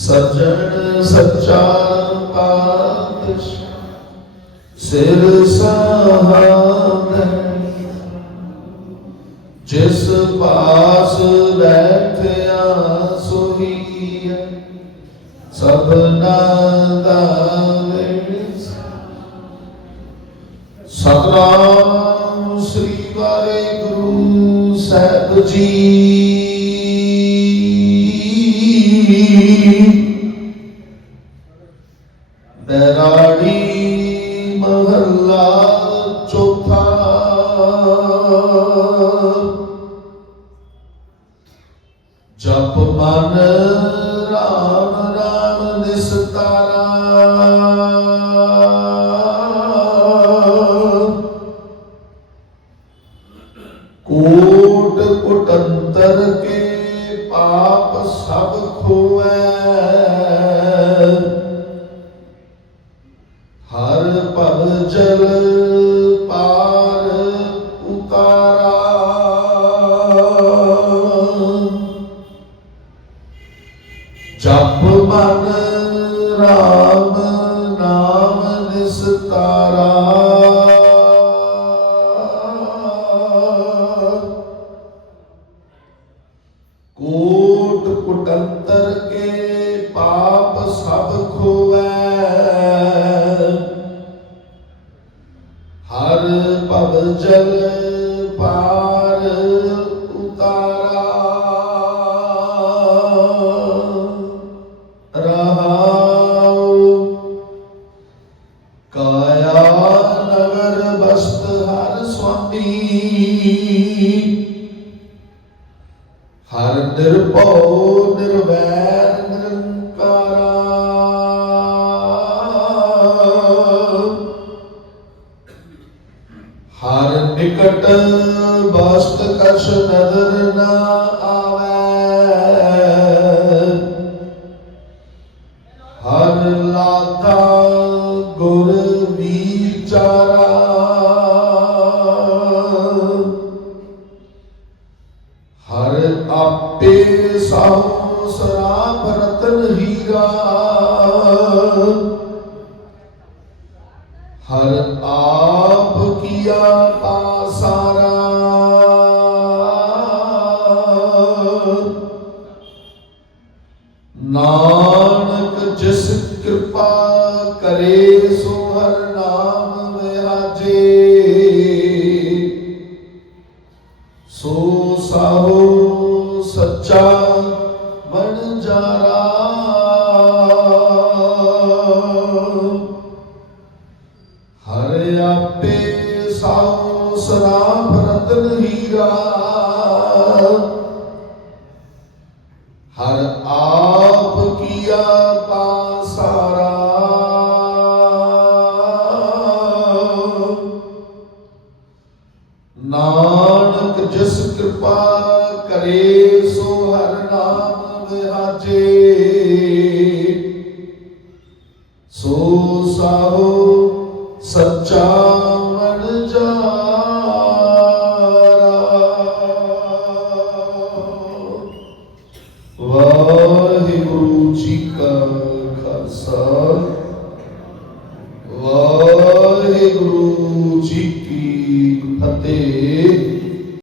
ਸੱਜਣ ਸੱਚਾ ਪਾਤਸ਼ਾਹ, ਸਿਰ ਸਹਾਗੈ ਜਿਸ ਪਾਸ ਬੈਠਿਆ ਸੋਹੀਐ ਸਭਨਾ ਦਾ ਸਤਨਾਮ ਸ੍ਰੀ ਵਾਹਿਗੁਰੂ ਸਾਹਿਬ ਜੀ। ਤੈਰਾੜੀ ਮਹੱਲਾ ਚੌਥਾ। ਜਪ ਮਨ ਰਾਮ ਰਾਮ ਨਿਸਤਾਰਾ। ਕੋਟ ਕੁਟੰਤਰ ਕੇ ਪਾਪ ਸਭ ਖੋਵੈ। ਜਪ ਮਨ ਰਾਮ ਨਾਮ ਨਿਸਤਾਰਾ। ਕੋਟ ਕੁਟੰਤਰ ਕੇ ਪਾਪ ਸਭ ਖੋਵੈ। ਹਰ ਭਵ ਜਲ ਪਾਰ ਨਿਰਭਉ ਨਿਰਵੈਰ ਨਿਰੰਕਾਰਾ। ਹਰ ਨਿਕਟ ਬਸਤ ਕਛ ਨਦਰ ਨਾ। ਆਪੇ ਸਾਹੁ ਸਰਾਪ ਰਤਨ ਹੀਰਾ ਹਰ ਆਪ ਕੀਆ ਪਾਸਾਰਾ ਨਾਨਕ ਜਿਸ ਕਿਰਪਾ ਕਰੇ ਸੋ ਹਰ ਨਾਮ ਵਿਰਾਜੇ ਸਾਹੋ ਸੱਚਾ ਵਣਜਾਰਾ ਹਰ ਆਪੇ ਸਾਹੋ ਸਰਾਪ ਰਤਨ ਹੀਰਾ। ਕਰੇ ਸੋ ਹਰ ਨਾਮ ਵਿਰਾਜੇ ਸੋ ਸਾਹੋ ਸੱਚਾ